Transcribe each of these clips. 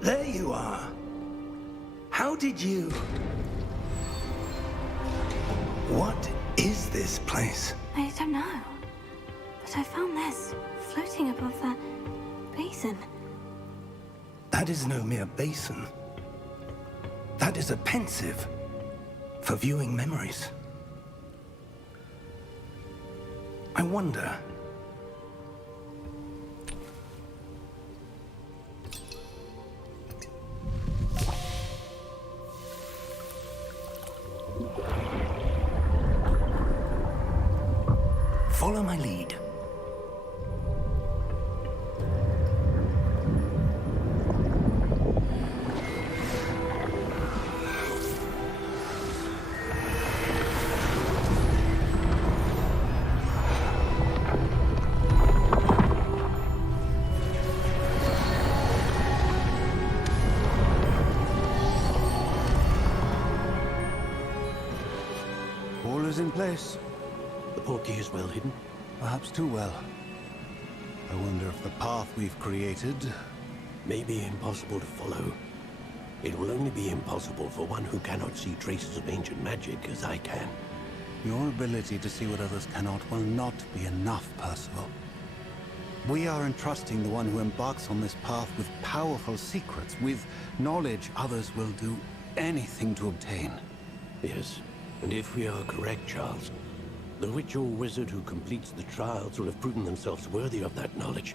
There you are. How did you... What is this place? I don't know. But I found this floating above that basin. That is no mere basin. That is a pensive for viewing memories. I wonder... Follow my lead. All is in place. The portkey is well hidden. Perhaps too well. I wonder if the path we've created... May be impossible to follow. It will only be impossible for one who cannot see traces of ancient magic as I can. Your ability to see what others cannot will not be enough, Percival. We are entrusting the one who embarks on this path with powerful secrets, with knowledge others will do anything to obtain. Yes, and if we are correct, Charles, the witch or wizard who completes the trials will have proven themselves worthy of that knowledge.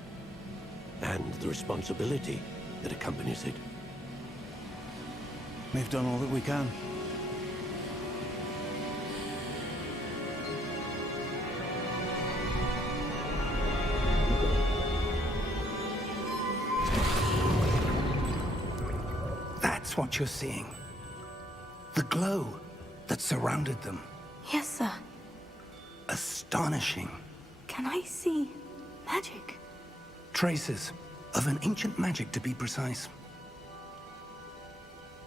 And the responsibility that accompanies it. We've done all that we can. That's what you're seeing. The glow that surrounded them. Yes, sir. Astonishing. Can I see magic? Traces of an ancient magic, to be precise.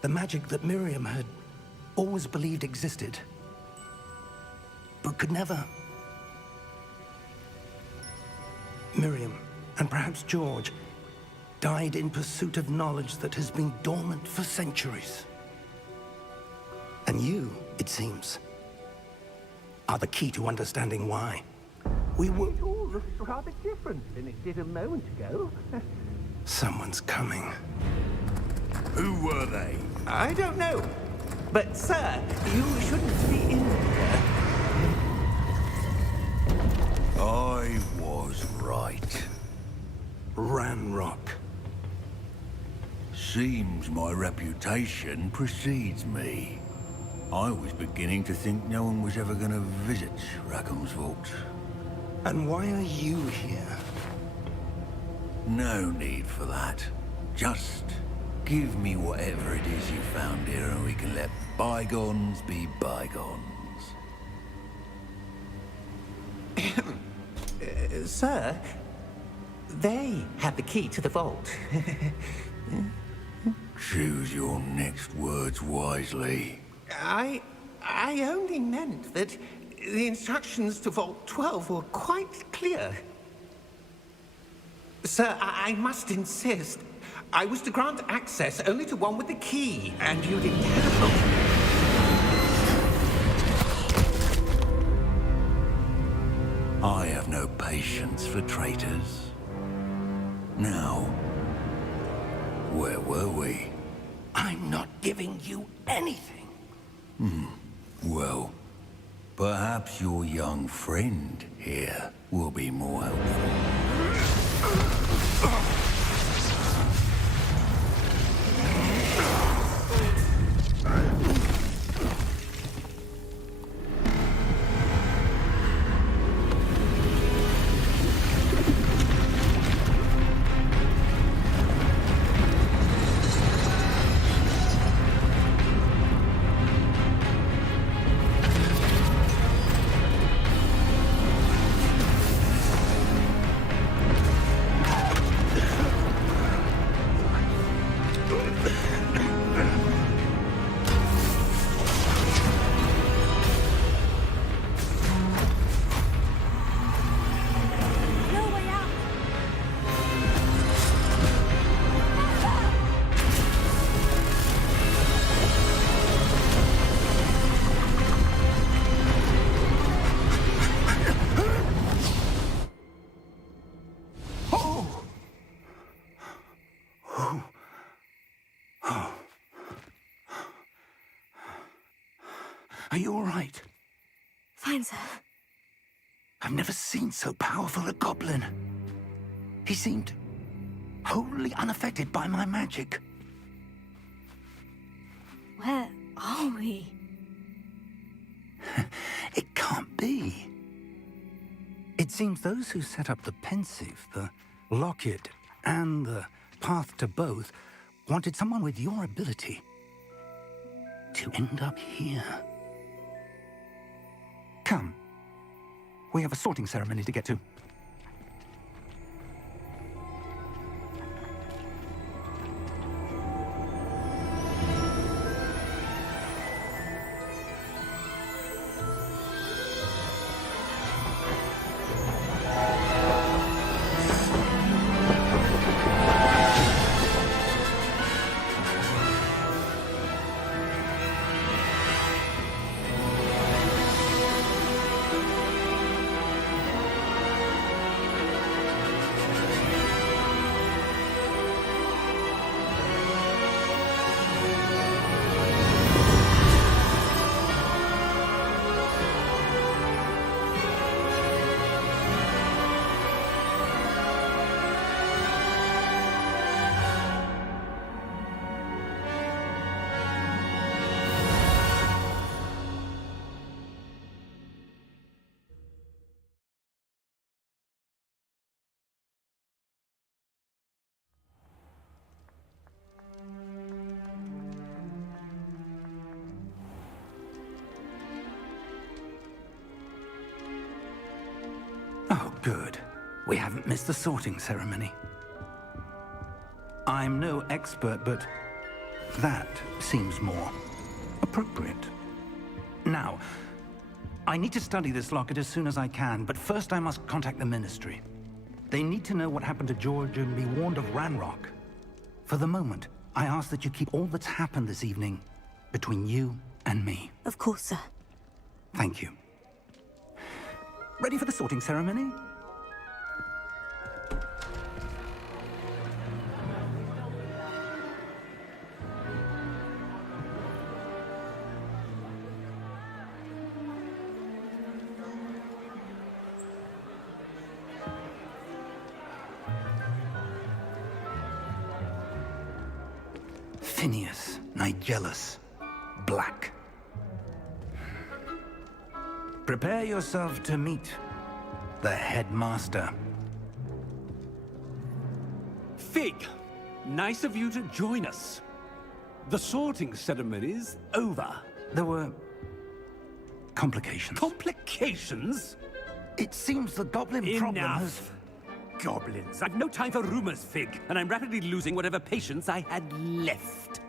The magic that Miriam had always believed existed, but could never. Miriam, and perhaps George, died in pursuit of knowledge that has been dormant for centuries. And you, it seems, are the key to understanding why. We were... It all looks rather different than it did a moment ago. Someone's coming. Who were they? I don't know. But, sir, you shouldn't be in here. I was right. Ranrock. Seems my reputation precedes me. I was beginning to think no one was ever going to visit Rackham's vault. And why are you here? No need for that. Just give me whatever it is you found here and we can let bygones be bygones. Sir, they have the key to the vault. Choose your next words wisely. I only meant that the instructions to Vault 12 were quite clear. Sir, I must insist. I was to grant access only to one with the key, and you didn't have I have no patience for traitors. Now, where were we? I'm not giving you anything. Well, perhaps your young friend here will be more helpful. Are you all right? Fine, sir. I've never seen so powerful a goblin. He seemed wholly unaffected by my magic. Where are we? It can't be. It seems those who set up the pensive, the locket, and the path to both wanted someone with your ability to end up here. Come. We have a sorting ceremony to get to. Oh, good. We haven't missed the sorting ceremony. I'm no expert, but that seems more appropriate. Now, I need to study this locket as soon as I can, but first I must contact the Ministry. They need to know what happened to George and be warned of Ranrock. For the moment, I ask that you keep all that's happened this evening between you and me. Of course, sir. Thank you. Ready for the sorting ceremony? Phineas, Nigellus, Black. Prepare yourself to meet the headmaster. Fig, nice of you to join us. The sorting ceremony's over. There were complications. Complications? It seems the goblin problem has... Enough. Goblins. I've no time for rumors, Fig, and I'm rapidly losing whatever patience I had left.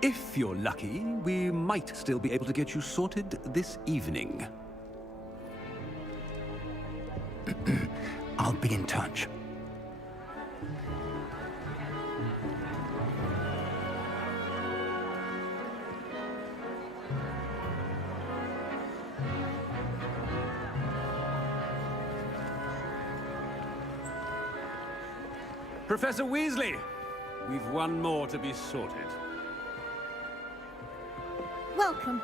If you're lucky, we might still be able to get you sorted this evening. I'll be in touch. Professor Weasley, we've one more to be sorted. Welcome.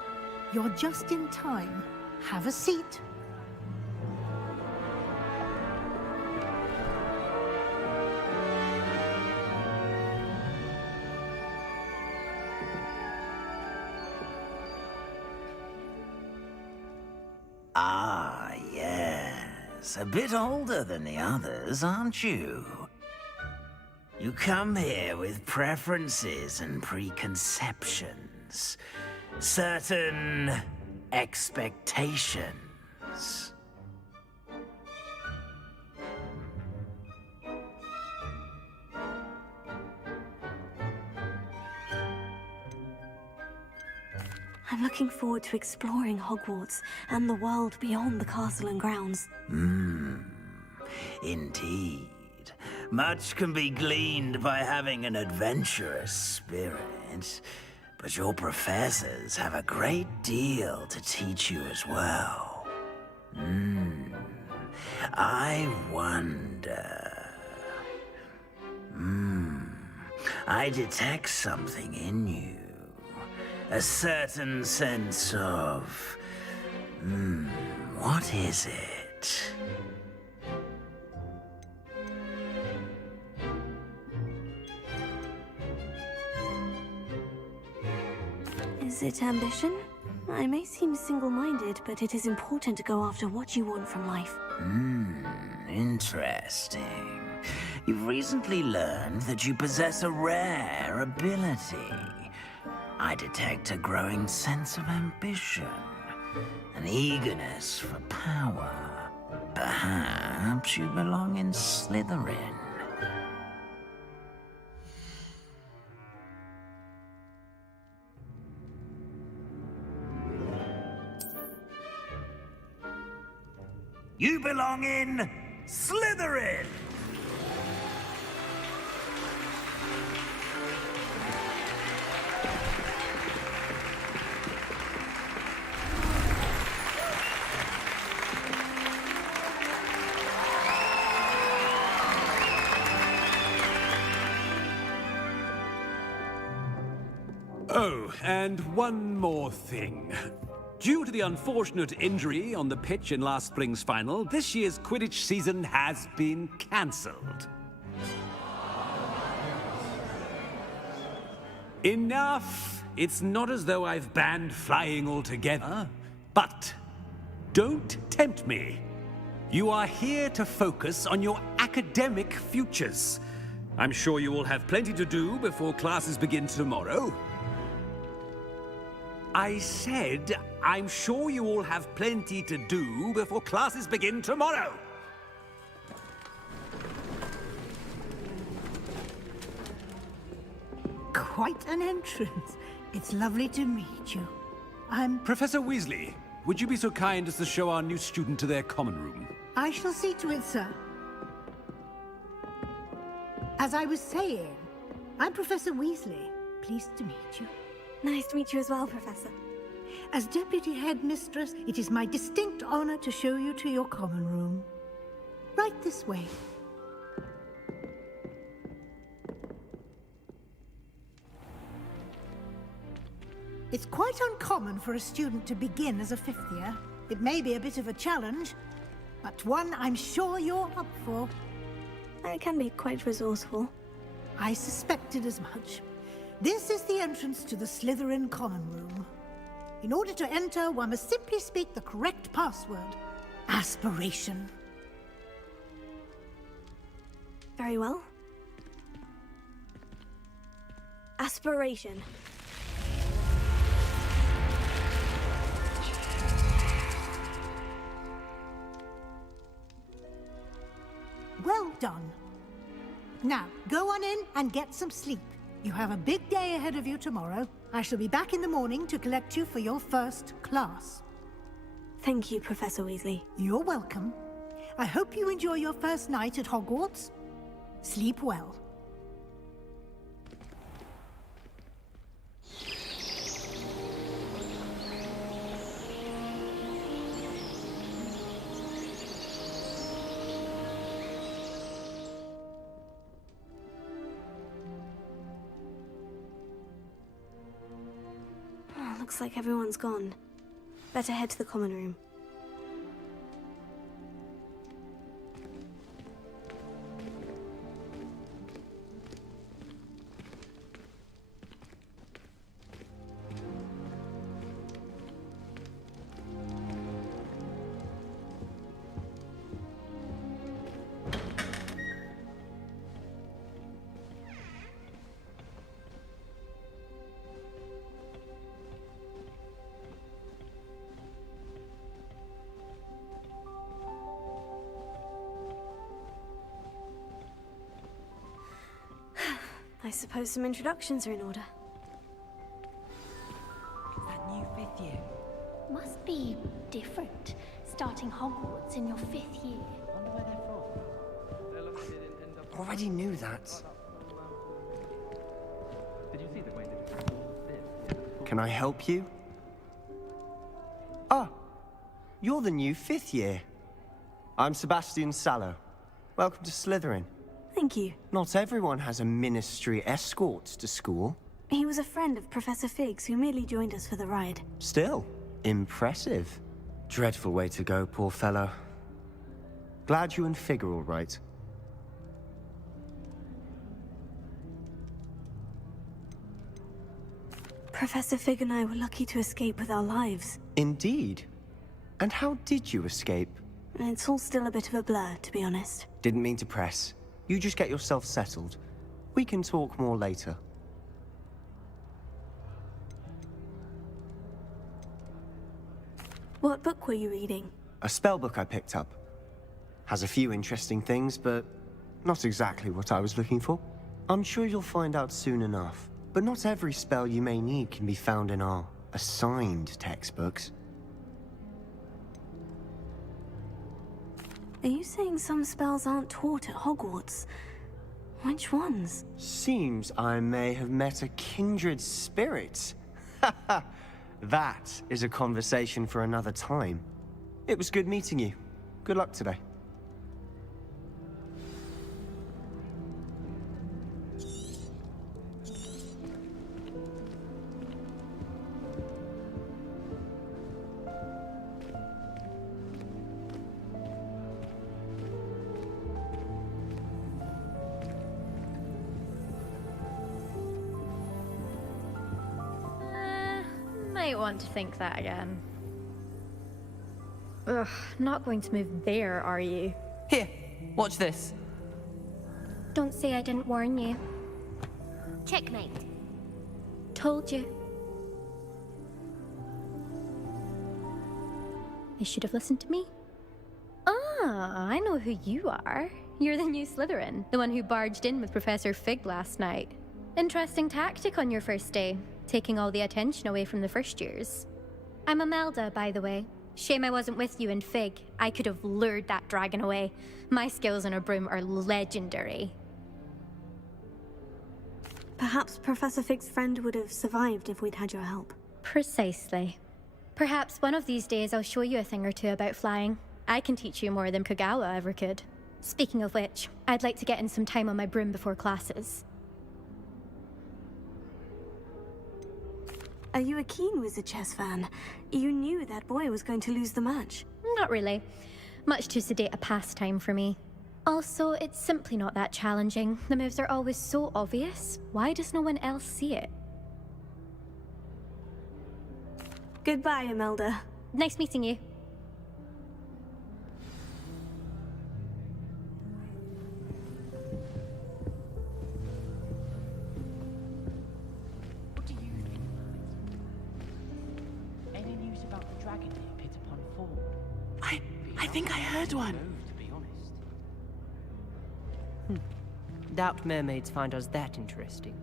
You're just in time. Have a seat. Ah, yes. A bit older than the others, aren't you? You come here with preferences and preconceptions. Certain expectations. I'm looking forward to exploring Hogwarts and the world beyond the castle and grounds. Indeed. Much can be gleaned by having an adventurous spirit, but your professors have a great deal to teach you as well. I wonder... I detect something in you. A certain sense of... what is it? Is it ambition? I may seem single-minded, but it is important to go after what you want from life. Interesting. You've recently learned that you possess a rare ability. I detect a growing sense of ambition, an eagerness for power. Perhaps you belong in Slytherin. You belong in Slytherin! Oh, and one more thing. Due to the unfortunate injury on the pitch in last spring's final, this year's Quidditch season has been cancelled. Enough! It's not as though I've banned flying altogether, but don't tempt me. You are here to focus on your academic futures. I'm sure you will have plenty to do before classes begin tomorrow. I said, I'm sure you all have plenty to do before classes begin tomorrow. Quite an entrance. It's lovely to meet you. Professor Weasley, would you be so kind as to show our new student to their common room? I shall see to it, sir. As I was saying, I'm Professor Weasley. Pleased to meet you. Nice to meet you as well, Professor. As Deputy Headmistress, it is my distinct honor to show you to your common room. Right this way. It's quite uncommon for a student to begin as a fifth year. It may be a bit of a challenge, but one I'm sure you're up for. I can be quite resourceful. I suspected as much. This is the entrance to the Slytherin common room. In order to enter, one must simply speak the correct password. Aspiration. Very well. Aspiration. Well done. Now, go on in and get some sleep. You have a big day ahead of you tomorrow. I shall be back in the morning to collect you for your first class. Thank you, Professor Weasley. You're welcome. I hope you enjoy your first night at Hogwarts. Sleep well. Looks like everyone's gone. Better head to the common room. I suppose some introductions are in order. That new fifth year. Must be different, starting Hogwarts in your fifth year. Wonder where they're from. Already knew that. Did you see the way Can I help you? Ah, you're the new fifth year. I'm Sebastian Sallow. Welcome to Slytherin. Thank you. Not everyone has a ministry escort to school. He was a friend of Professor Fig's who merely joined us for the ride. Still, impressive. Dreadful way to go, poor fellow. Glad you and Fig are all right. Professor Fig and I were lucky to escape with our lives. Indeed. And how did you escape? It's all still a bit of a blur, to be honest. Didn't mean to press. You just get yourself settled. We can talk more later. What book were you reading? A spell book I picked up. Has a few interesting things, but not exactly what I was looking for. I'm sure you'll find out soon enough. But not every spell you may need can be found in our assigned textbooks. Are you saying some spells aren't taught at Hogwarts? Which ones? Seems I may have met a kindred spirit. That is a conversation for another time. It was good meeting you. Good luck today. Might want to think that again. Ugh, not going to move there, are you? Here, watch this. Don't say I didn't warn you. Checkmate. Told you. You should have listened to me. Ah, I know who you are. You're the new Slytherin, the one who barged in with Professor Fig last night. Interesting tactic on your first day, taking all the attention away from the first years. I'm Imelda, by the way. Shame I wasn't with you and Fig. I could have lured that dragon away. My skills on a broom are legendary. Perhaps Professor Fig's friend would have survived if we'd had your help. Precisely. Perhaps one of these days I'll show you a thing or two about flying. I can teach you more than Kogawa ever could. Speaking of which, I'd like to get in some time on my broom before classes. Are you a keen Wizard chess fan? You knew that boy was going to lose the match. Not really. Much too sedate a pastime for me. Also, it's simply not that challenging. The moves are always so obvious. Why does no one else see it? Goodbye, Imelda. Nice meeting you. What do you think? Any news about the dragon near Pit upon Fall? I think I heard one. To be honest. Doubt mermaids find us that interesting.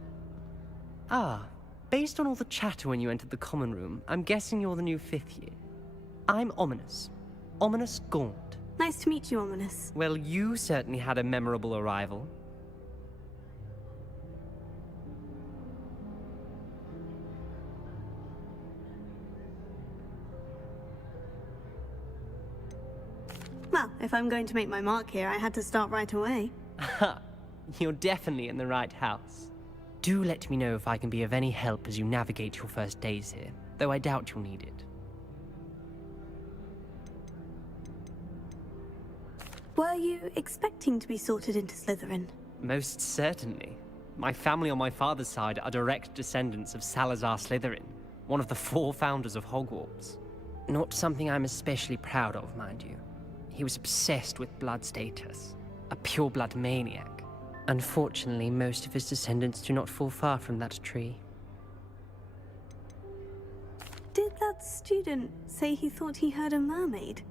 Ah, based on all the chatter when you entered the common room, I'm guessing you're the new 5th year. I'm Ominous. Ominous Gaunt. Nice to meet you, Ominous. Well, you certainly had a memorable arrival. Well, if I'm going to make my mark here, I had to start right away. Ha! You're definitely in the right house. Do let me know if I can be of any help as you navigate your first days here, though I doubt you'll need it. Were you expecting to be sorted into Slytherin? Most certainly. My family on my father's side are direct descendants of Salazar Slytherin, one of the 4 founders of Hogwarts. Not something I'm especially proud of, mind you. He was obsessed with blood status, a pure-blood maniac. Unfortunately, most of his descendants do not fall far from that tree. Did that student say he thought he heard a mermaid?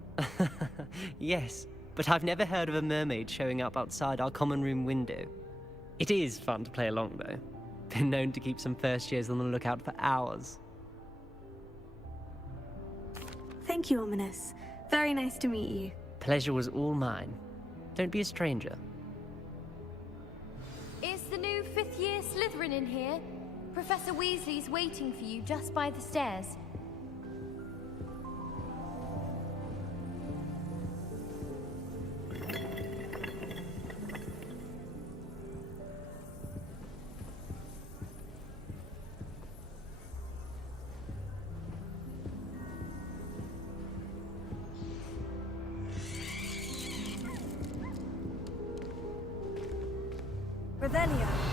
Yes, but I've never heard of a mermaid showing up outside our common room window. It is fun to play along, though. Been known to keep some first years on the lookout for hours. Thank you, Ominous. Very nice to meet you. Pleasure was all mine. Don't be a stranger. Is the new 5th year Slytherin in here? Professor Weasley's waiting for you just by the stairs. Revelio.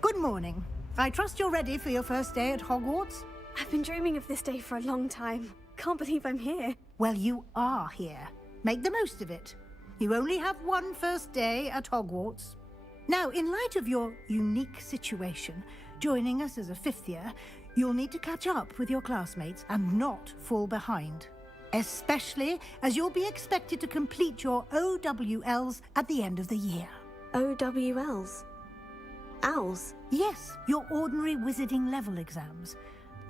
Good morning. I trust you're ready for your first day at Hogwarts? I've been dreaming of this day for a long time. Can't believe I'm here. Well, you are here. Make the most of it. You only have one first day at Hogwarts. Now, in light of your unique situation, joining us as a fifth year, you'll need to catch up with your classmates and not fall behind. Especially as you'll be expected to complete your OWLs at the end of the year. OWLs? Owls? Yes, your ordinary wizarding level exams.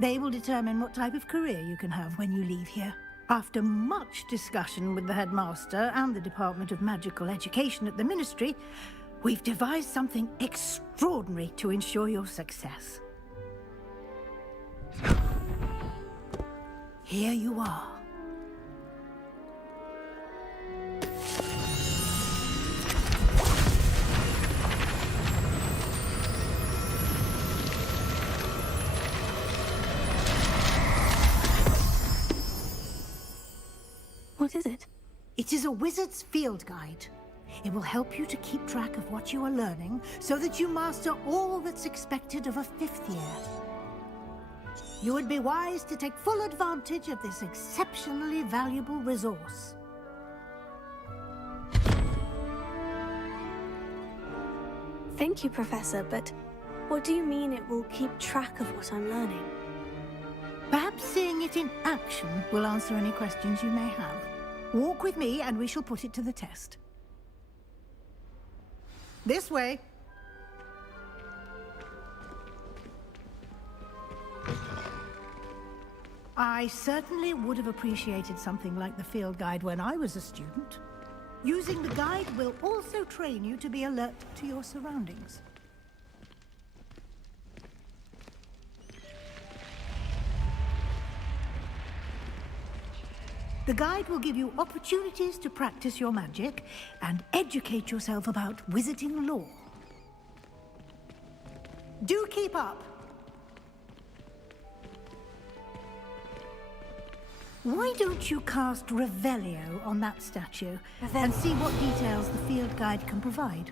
They will determine what type of career you can have when you leave here. After much discussion with the headmaster and the Department of Magical Education at the Ministry, we've devised something extraordinary to ensure your success. Here you are. What is it? It is a wizard's field guide. It will help you to keep track of what you are learning so that you master all that's expected of a fifth year. You would be wise to take full advantage of this exceptionally valuable resource. Thank you, Professor, but what do you mean it will keep track of what I'm learning? Perhaps seeing it in action will answer any questions you may have. Walk with me and we shall put it to the test. This way. I certainly would have appreciated something like the field guide when I was a student. Using the guide will also train you to be alert to your surroundings. The guide will give you opportunities to practice your magic and educate yourself about wizarding lore. Do keep up! Why don't you cast Revelio on that statue and see what details the field guide can provide?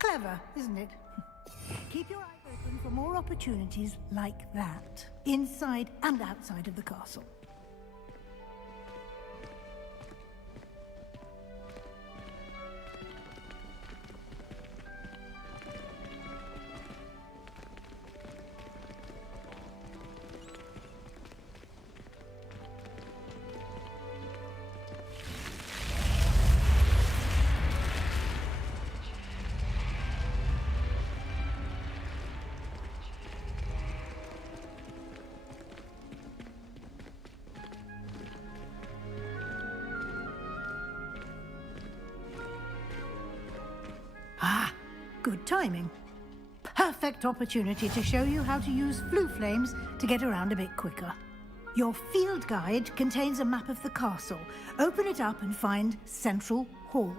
Clever, isn't it? Keep your eyes open for more opportunities like that, inside and outside of the castle. Good timing. Perfect opportunity to show you how to use flue flames to get around a bit quicker. Your field guide contains a map of the castle. Open it up and find Central Hall.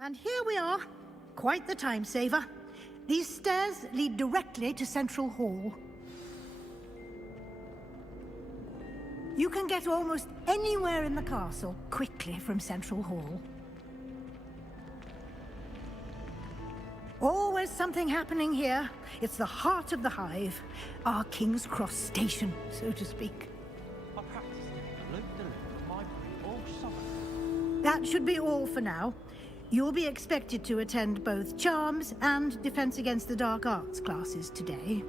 And here we are. Quite the time saver. These stairs lead directly to Central Hall. You can get almost anywhere in the castle quickly from Central Hall. Always something happening here. It's the heart of the hive. Our King's Cross station, so to speak. I practiced doing the loop of my brain all summer. That should be all for now. You'll be expected to attend both Charms and Defense Against the Dark Arts classes today.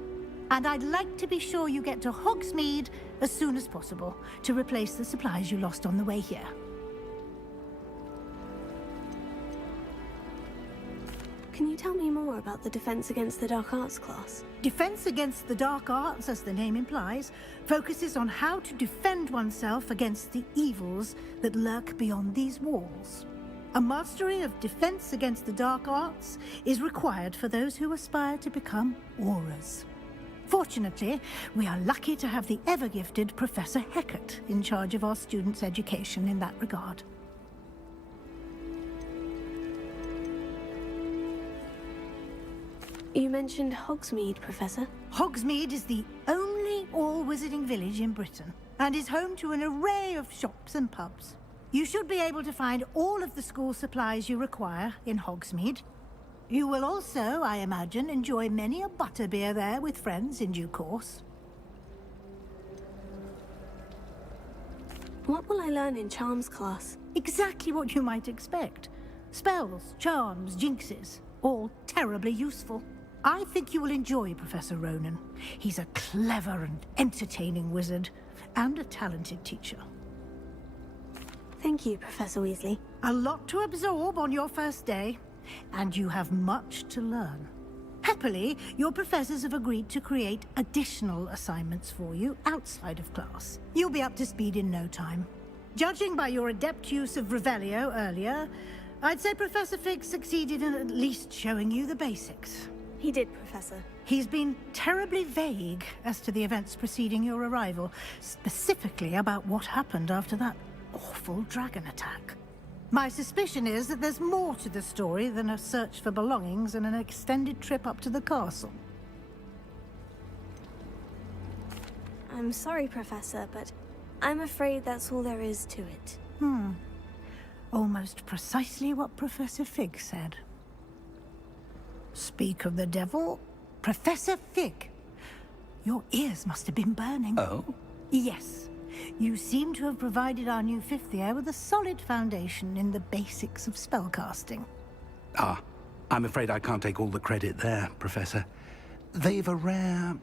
And I'd like to be sure you get to Hogsmeade as soon as possible to replace the supplies you lost on the way here. Can you tell me more about the Defense Against the Dark Arts class? Defense Against the Dark Arts, as the name implies, focuses on how to defend oneself against the evils that lurk beyond these walls. A mastery of Defense Against the Dark Arts is required for those who aspire to become Aurors. Fortunately, we are lucky to have the ever-gifted Professor Hecat in charge of our students' education in that regard. You mentioned Hogsmeade, Professor. Hogsmeade is the only all-wizarding village in Britain and is home to an array of shops and pubs. You should be able to find all of the school supplies you require in Hogsmeade. You will also, I imagine, enjoy many a butterbeer there with friends in due course. What will I learn in Charms class? Exactly what you might expect. Spells, charms, jinxes, all terribly useful. I think you will enjoy Professor Ronan. He's a clever and entertaining wizard, and a talented teacher. Thank you, Professor Weasley. A lot to absorb on your first day, and you have much to learn. Happily, your professors have agreed to create additional assignments for you outside of class. You'll be up to speed in no time. Judging by your adept use of Revelio earlier, I'd say Professor Fig succeeded in at least showing you the basics. He did, Professor. He's been terribly vague as to the events preceding your arrival, specifically about what happened after that awful dragon attack. My suspicion is that there's more to the story than a search for belongings and an extended trip up to the castle. I'm sorry, Professor, but I'm afraid that's all there is to it. Almost precisely what Professor Fig said. Speak of the devil, Professor Fig. Your ears must have been burning. Oh? Yes. You seem to have provided our new fifth year with a solid foundation in the basics of spellcasting. Ah, I'm afraid I can't take all the credit there, Professor. They've a rare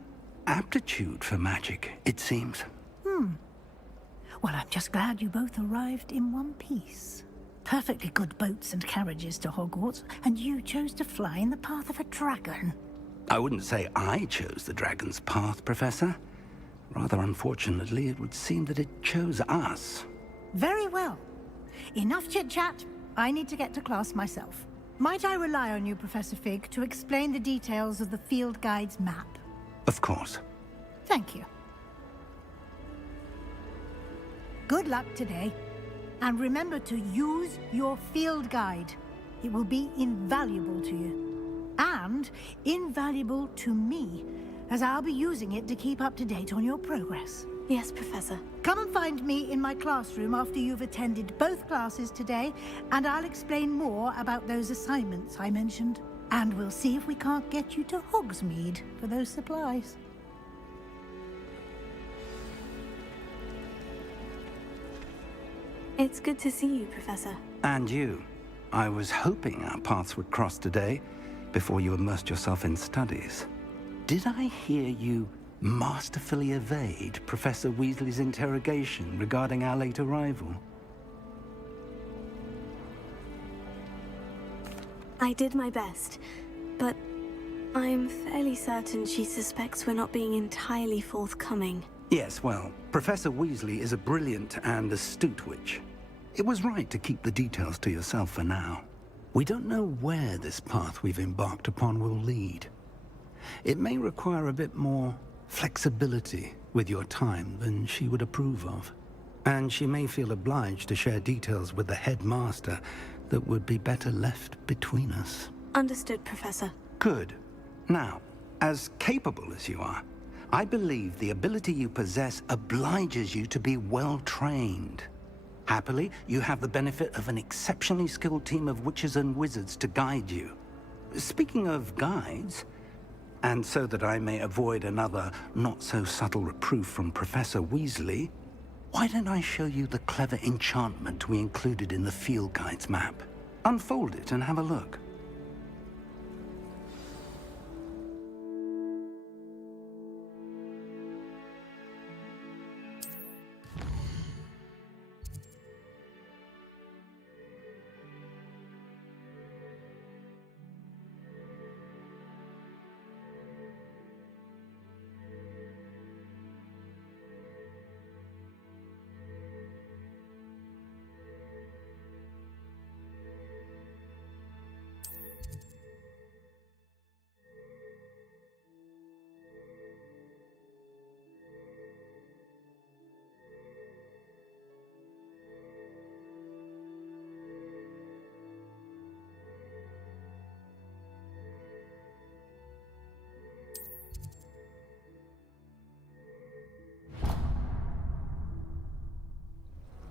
aptitude for magic, it seems. Well, I'm just glad you both arrived in one piece. Perfectly good boats and carriages to Hogwarts, and you chose to fly in the path of a dragon. I wouldn't say I chose the dragon's path, Professor. Rather unfortunately, it would seem that it chose us. Very well. Enough chit-chat. I need to get to class myself. Might I rely on you, Professor Fig, to explain the details of the field guide's map? Of course. Thank you. Good luck today. And remember to use your field guide. It will be invaluable to you. And invaluable to me, as I'll be using it to keep up to date on your progress. Yes, Professor. Come and find me in my classroom after you've attended both classes today, and I'll explain more about those assignments I mentioned. And we'll see if we can't get you to Hogsmeade for those supplies. It's good to see you, Professor. And you. I was hoping our paths would cross today, before you immersed yourself in studies. Did I hear you masterfully evade Professor Weasley's interrogation regarding our late arrival? I did my best, but I'm fairly certain she suspects we're not being entirely forthcoming. Yes, well, Professor Weasley is a brilliant and astute witch. It was right to keep the details to yourself for now. We don't know where this path we've embarked upon will lead. It may require a bit more flexibility with your time than she would approve of. And she may feel obliged to share details with the headmaster that would be better left between us. Understood, Professor. Good. Now, as capable as you are, I believe the ability you possess obliges you to be well trained. Happily, you have the benefit of an exceptionally skilled team of witches and wizards to guide you. Speaking of guides, and so that I may avoid another not-so-subtle reproof from Professor Weasley, why don't I show you the clever enchantment we included in the field guide's map? Unfold it and have a look.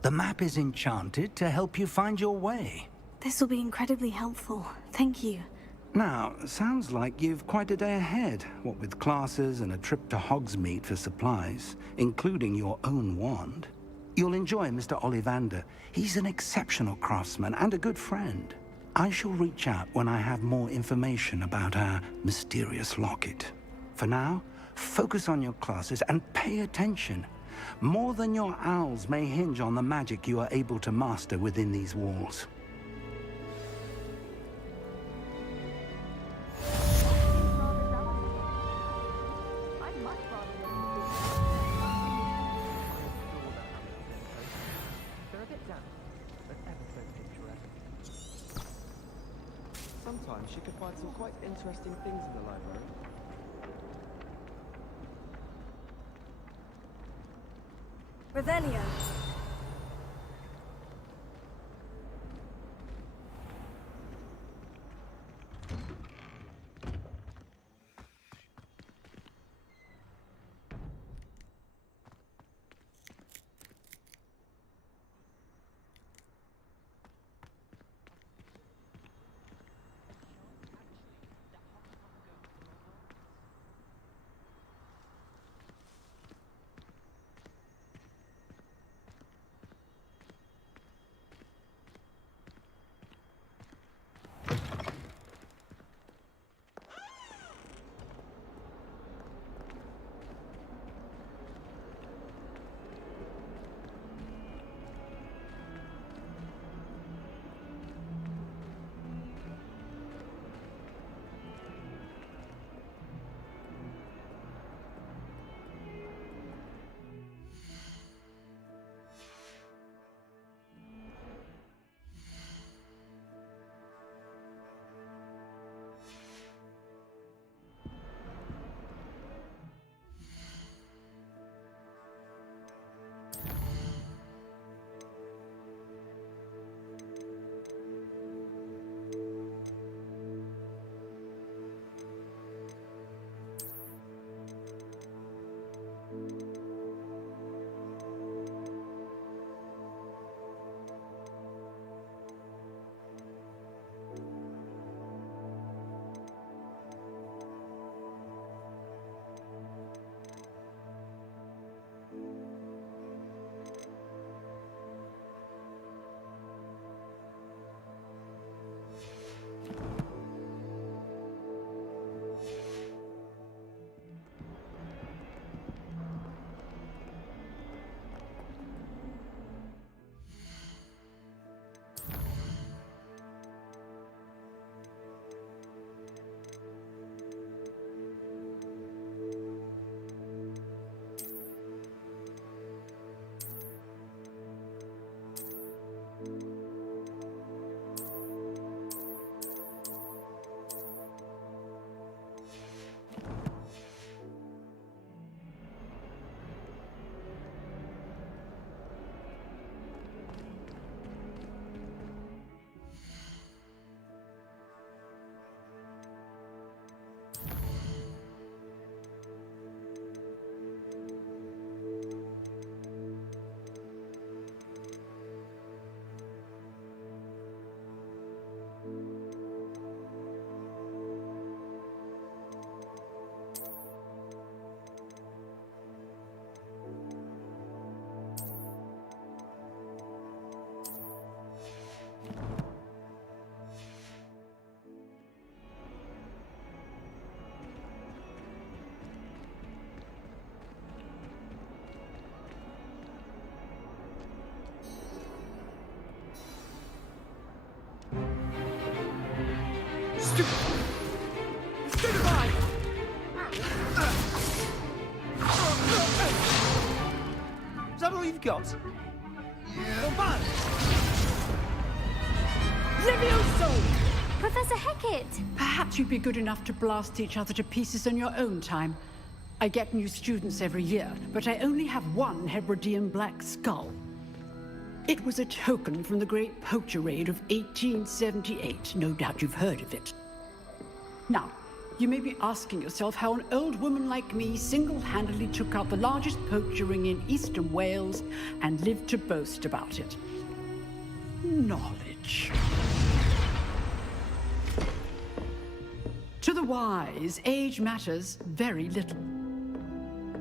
The map is enchanted to help you find your way. This will be incredibly helpful. Thank you. Now, sounds like you've quite a day ahead, what with classes and a trip to Hogsmeade for supplies, including your own wand. You'll enjoy Mr. Ollivander. He's an exceptional craftsman and a good friend. I shall reach out when I have more information about our mysterious locket. For now, focus on your classes and pay attention. More than your owls may hinge on the magic you are able to master within these walls. Sometimes she could find some quite interesting things in the library. Revelio. Stupefy! Is that all you've got? Come on! Levioso! Professor Hecat! Perhaps you'd be good enough to blast each other to pieces in your own time. I get new students every year, but I only have one Hebridean black skull. It was a token from the Great Poacher Raid of 1878. No doubt you've heard of it. Now, you may be asking yourself how an old woman like me single-handedly took out the largest poacher ring in eastern Wales and lived to boast about it. Knowledge. To the wise, age matters very little.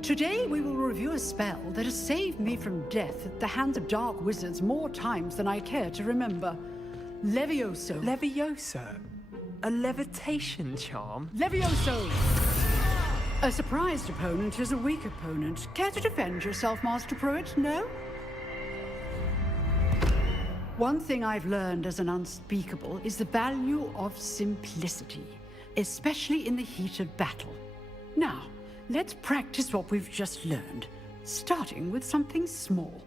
Today we will review a spell that has saved me from death at the hands of dark wizards more times than I care to remember. Levioso. Levioso? A levitation charm? Levioso! A surprised opponent is a weak opponent. Care to defend yourself, Master Pruitt? No? One thing I've learned as an unspeakable is the value of simplicity, especially in the heat of battle. Now, let's practice what we've just learned, starting with something small.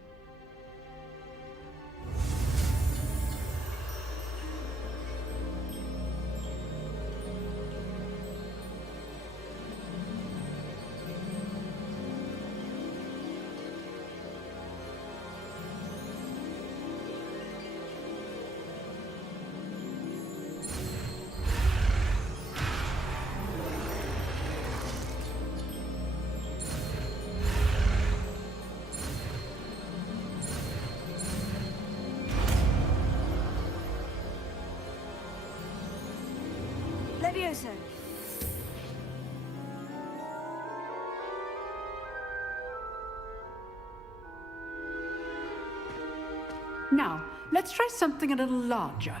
Levioso. Now, let's try something a little larger.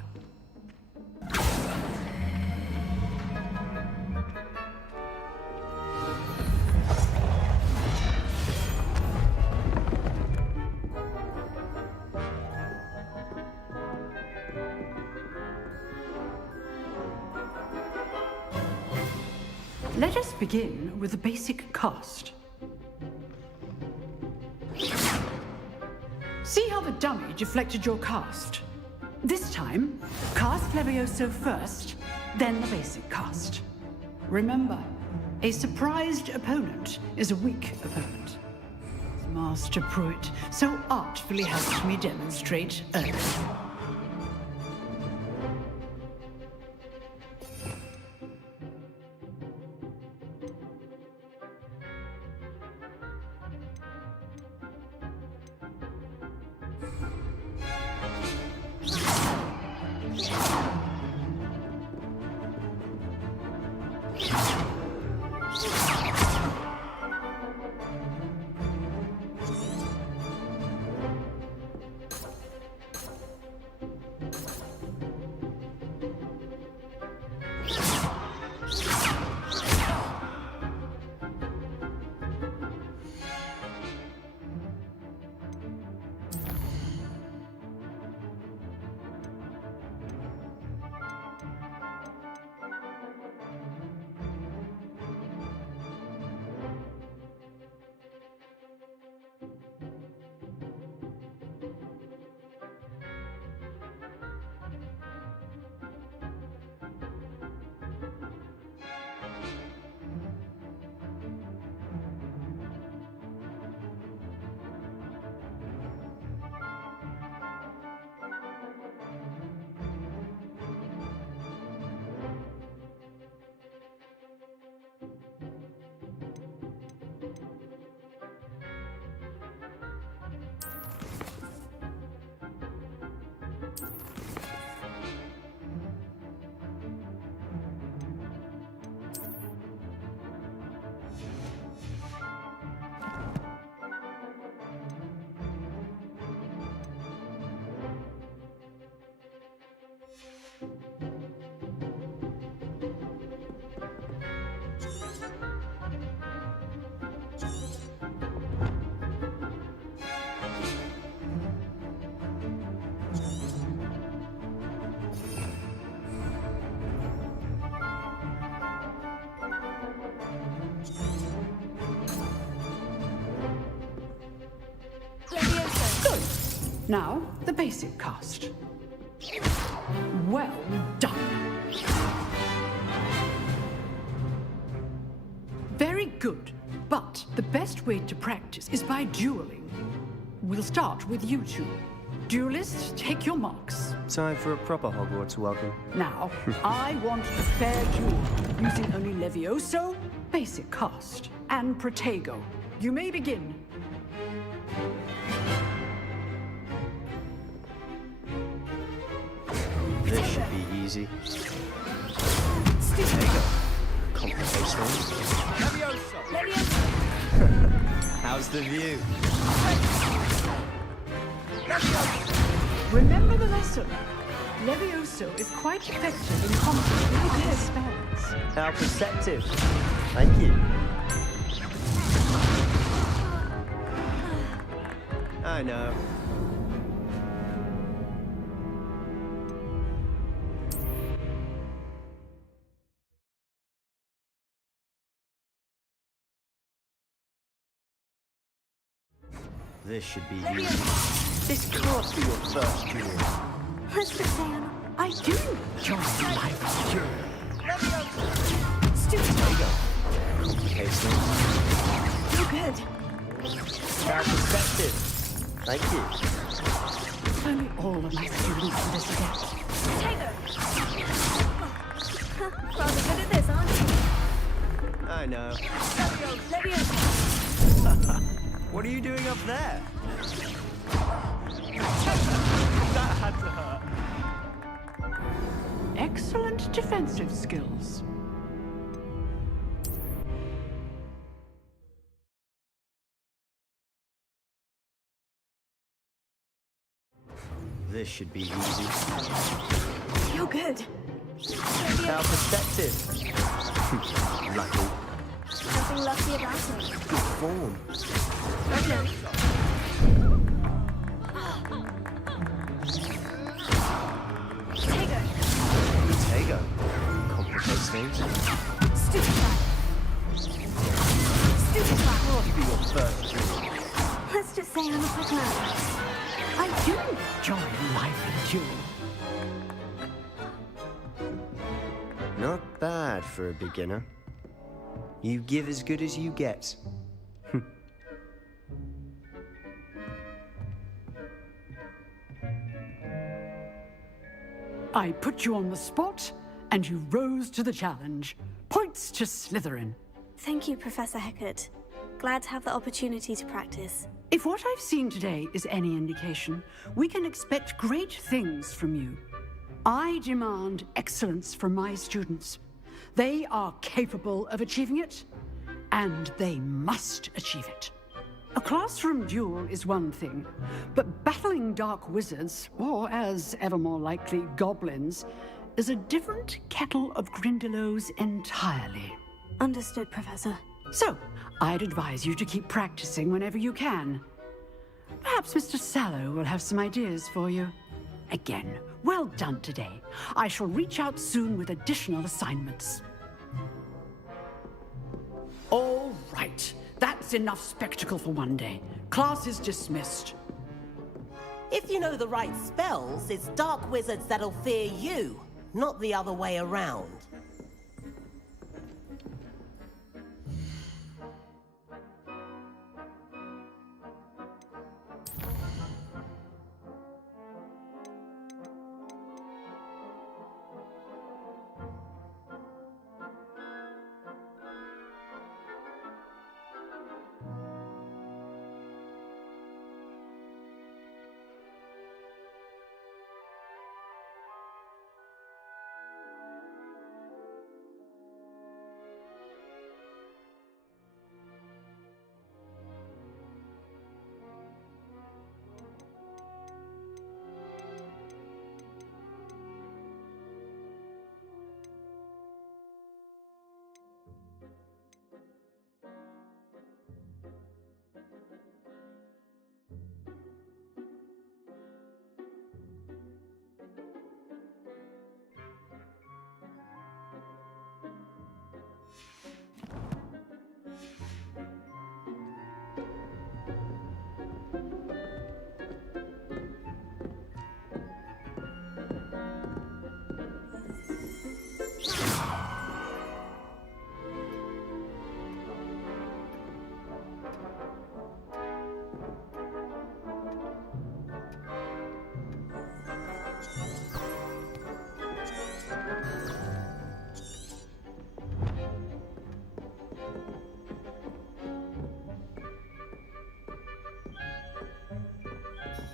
Let us begin with the basic cast. See how the dummy deflected your cast? This time, cast Levioso first, then the basic cast. Remember, a surprised opponent is a weak opponent. Master Pruitt so artfully helped me demonstrate earlier. Now, the basic cast. Well done. Very good, but the best way to practice is by dueling. We'll start with you two. Duelists, take your marks. Time for a proper Hogwarts welcome. Now, I want a fair duel, using only Levioso, basic cast, and Protego. You may begin. This should be easy. There you go. Complicates things. How's the view? Remember the lesson. Levioso is quite effective in combating clear spells. How perceptive. Thank you. I know. This should be easy. This can't be your first duel. Mr. Sam, I do enjoy life duel. Stupid. There you go. Complicates things. You're good. How perceptive. Thank you. If only all of my students were this adept. Taylor. Rather good at this, aren't you? I know. Levioso. What are you doing up there? That had to hurt. Excellent defensive skills. This should be easy. You're good. How perceptive. Lucky. Nothing lucky about it. Good form. Tego. Complicates things. Stupid. Can't be your first duel. Let's just say I'm a quick learner. I do enjoy life in duel. Not bad for a beginner. You give as good as you get. I put you on the spot, and you rose to the challenge. Points to Slytherin. Thank you, Professor Hecat. Glad to have the opportunity to practice. If what I've seen today is any indication, we can expect great things from you. I demand excellence from my students. They are capable of achieving it, and they must achieve it. A classroom duel is one thing, but battling dark wizards, or as ever more likely, goblins, is a different kettle of Grindylows entirely. Understood, Professor. So, I'd advise you to keep practicing whenever you can. Perhaps Mr. Sallow will have some ideas for you. Again, well done today. I shall reach out soon with additional assignments. All right. That's enough spectacle for one day. Class is dismissed. If you know the right spells, it's dark wizards that'll fear you, not the other way around.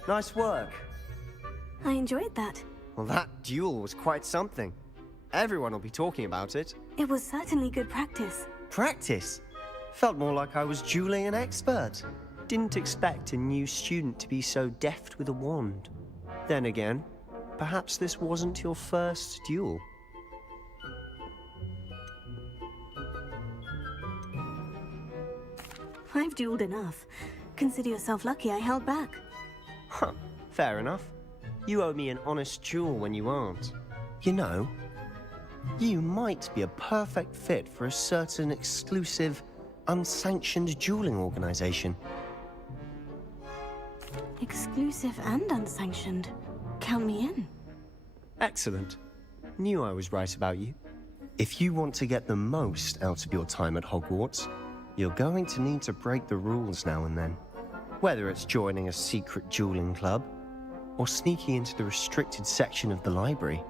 Nice work. I enjoyed that. Well, that duel was quite something. Everyone will be talking about it. It was certainly good practice. Practice? Felt more like I was dueling an expert. Didn't expect a new student to be so deft with a wand. Then again, perhaps this wasn't your first duel. I've dueled enough. Consider yourself lucky I held back. Huh, fair enough. You owe me an honest duel when you aren't. You know, you might be a perfect fit for a certain exclusive, unsanctioned dueling organization. Exclusive and unsanctioned. Count me in. Excellent. Knew I was right about you. If you want to get the most out of your time at Hogwarts, you're going to need to break the rules now and then. Whether it's joining a secret dueling club, or sneaking into the restricted section of the library,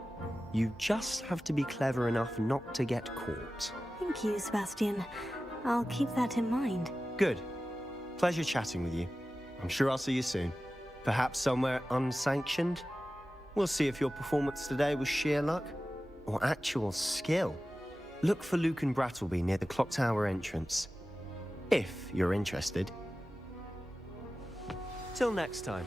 you just have to be clever enough not to get caught. Thank you, Sebastian. I'll keep that in mind. Good. Pleasure chatting with you. I'm sure I'll see you soon. Perhaps somewhere unsanctioned? We'll see if your performance today was sheer luck, or actual skill. Look for Luke and Brattleby near the clock tower entrance. If you're interested. Till next time.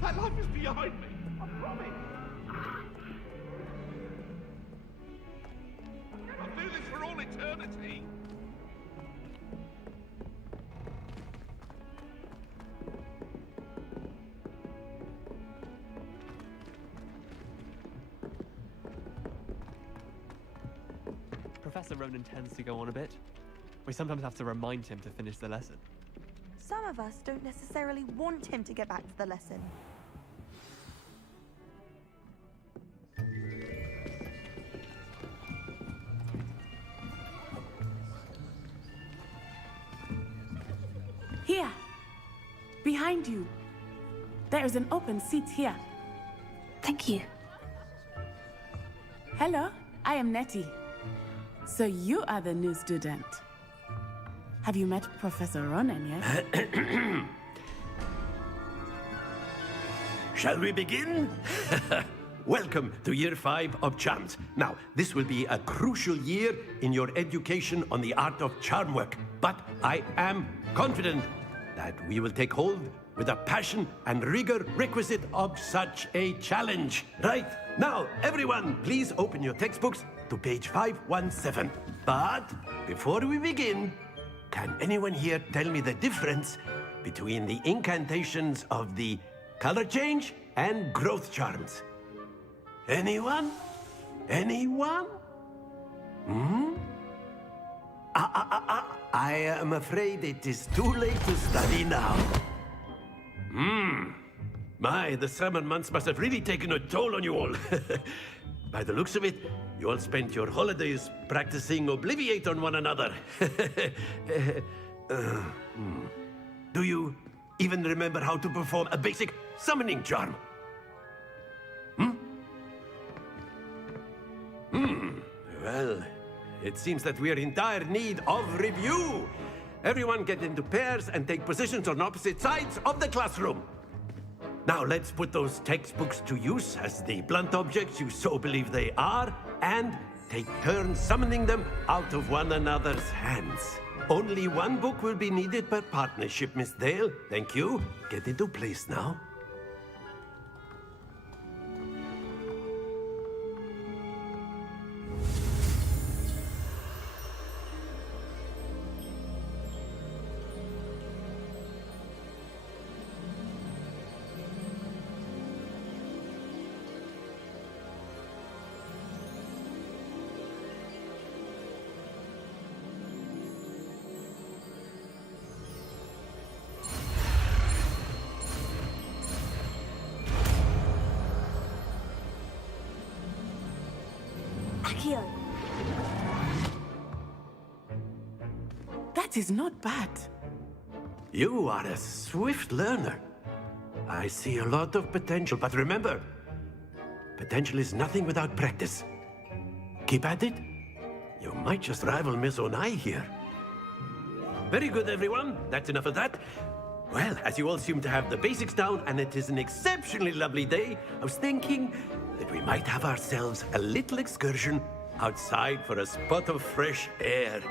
That life is behind me, I promise. I'll do this for all eternity. Professor Ronan tends to go on a bit. We sometimes have to remind him to finish the lesson. Some of us don't necessarily want him to get back to the lesson. Here! Behind you! There is an open seat here. Thank you. Hello, I am Nettie. So you are the new student. Have you met Professor Ronan yet? Shall we begin? Welcome to Year 5 of Charms. Now, this will be a crucial year in your education on the art of charm work, but I am confident that we will take hold with the passion and rigor requisite of such a challenge. Right? Now, everyone, please open your textbooks to page 517. But before we begin, can anyone here tell me the difference between the incantations of the color change and growth charms? Anyone? Anyone? Hmm? I am afraid it is too late to study now. My, the summer months must have really taken a toll on you all. By the looks of it, you all spent your holidays practicing Obliviate on one another. Do you even remember how to perform a basic summoning charm? Well, it seems that we are in dire need of review. Everyone get into pairs and take positions on opposite sides of the classroom. Now let's put those textbooks to use as the blunt objects you so believe they are, and take turns summoning them out of one another's hands. Only one book will be needed per partnership, Miss Dale. Thank you. Get into place now. Accio. That is not bad. You are a swift learner. I see a lot of potential, but remember, potential is nothing without practice. Keep at it. You might just rival Miss Onai here. Very good, everyone. That's enough of that. Well, as you all seem to have the basics down, and it is an exceptionally lovely day, I was thinking that we might have ourselves a little excursion outside for a spot of fresh air.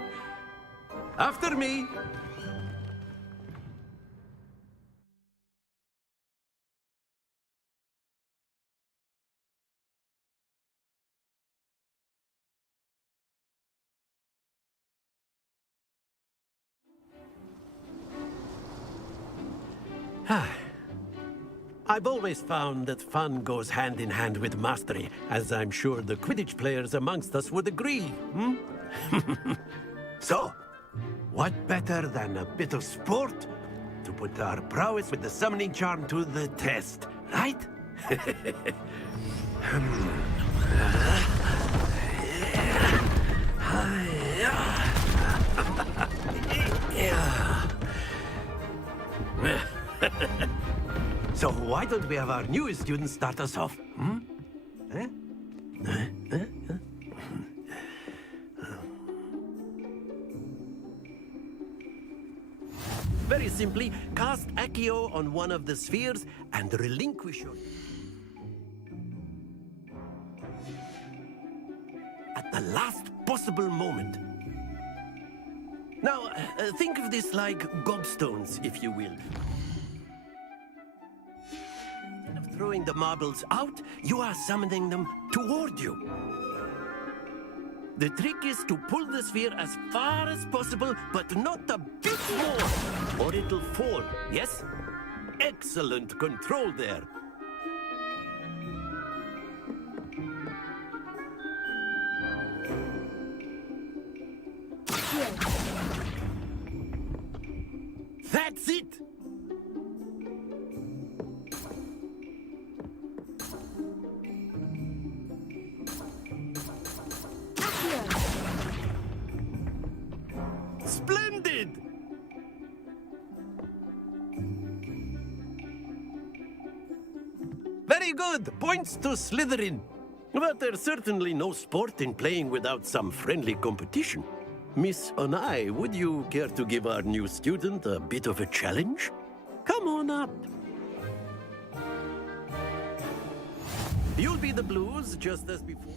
After me. I've always found that fun goes hand in hand with mastery, as I'm sure the Quidditch players amongst us would agree, So, what better than a bit of sport to put our prowess with the summoning charm to the test, right? So why don't we have our newest student start us off? Very simply, cast Accio on one of the spheres and relinquish your... at the last possible moment. Now, think of this like gobstones, if you will. Instead of throwing the marbles out, you are summoning them toward you. The trick is to pull the sphere as far as possible, but not a bit more, or it'll fall, yes? Excellent control there. That's it! Splendid! Very good! Points to Slytherin. But there's certainly no sport in playing without some friendly competition. Miss Onai, would you care to give our new student a bit of a challenge? Come on up. You'll be the Blues just as before.